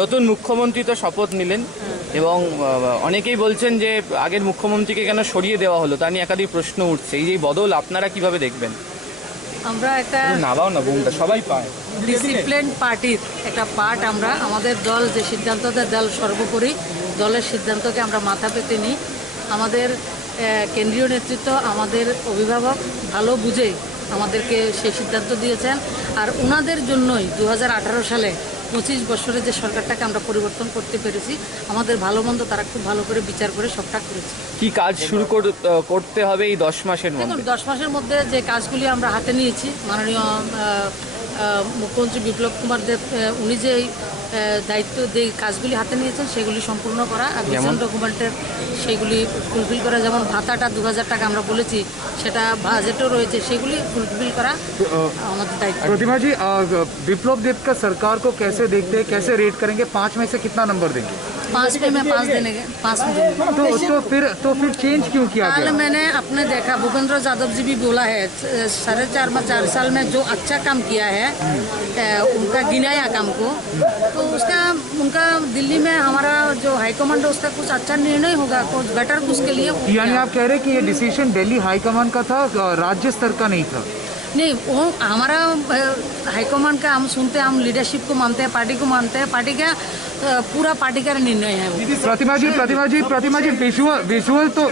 নতুন মুখ্যমন্ত্রী তো শপথ নিলেন এবং অনেকেই বলছেন যে আগের মুখ্যমন্ত্রীকে কেন সরিয়ে দেওয়া হলো তা নিয়ে একাধিক প্রশ্ন উঠছে। এই যে বদল আপনারা কিভাবে দেখবেন? আমরা একটা নাবাও না বোমটা সবাই পায় ডিসিপ্লিন পার্টির একটা পার্ট। আমরা আমাদের দল যে সিদ্ধান্ত দেয়, দল সর্বোপরি দলের সিদ্ধান্তকে আমরা মাথা পেতে নিই। আমাদের কেন্দ্রীয় নেতৃত্ব, আমাদের অভিভাবক ভালো বুঝে আমাদেরকে সেই সিদ্ধান্ত দিয়েছেন। আর ওনাদের জন্যই 2018 সালে 25 বছরে যে সরকারটাকে আমরা পরিবর্তন করতে পেরেছি। আমাদের ভালো মন্দ তারা খুব ভালো করে বিচার করে সবটা করেছে। কি কাজ শুরু করতে হবে এই 10 মাসের মধ্যে? 10 মাসের মধ্যে যে কাজগুলি আমরা হাতে নিয়েছি, মাননীয় মুখ্যমন্ত্রী বিপ্লব কুমার দেব উনি যে দায়িত্ব যে কাজগুলি হাতে নিয়েছেন সেগুলি সম্পূর্ণ করা, আর ভিশন ডকুমেন্টের সেইগুলি ফুলফিল করা। যেমন ভাতাটা 2000 টাকা আমরা বলেছি, সেটা বাজেটও রয়েছে, সেগুলি ফুলফিল করা আমাদের দায়িত্ব। प्रतिमा जी, विप्लव देव का सरकार को कैसे देखते हैं, कैसे रेट करेंगे? 5 में से कितना नंबर देंगे? 5 में मैं 5 देने के 5 में दूंगी। तो फिर चेंज क्यों किया कल गया? मैंने अपने देखा, भूपेंद्र यादव जी भी बोला है 4.5 साल में जो अच्छा काम किया है, उनका गिनाया काम को, तो उसका उनका दिल्ली में हमारा जो हाईकमांड है उसका कुछ अच्छा निर्णय होगा, कुछ बेटर उसके लिए। यानी आप कह रहे हैं कि ये डिसीजन दिल्ली हाईकमान का था, राज्य स्तर का नहीं था? नहीं, वो हमारा हाईकमांड का हम सुनते हैं, हम लीडरशिप को मानते हैं, पार्टी को मानते हैं, पार्टी का पूरा पार्टी का निर्णय है वो। प्रतिमा जी विजुअल तो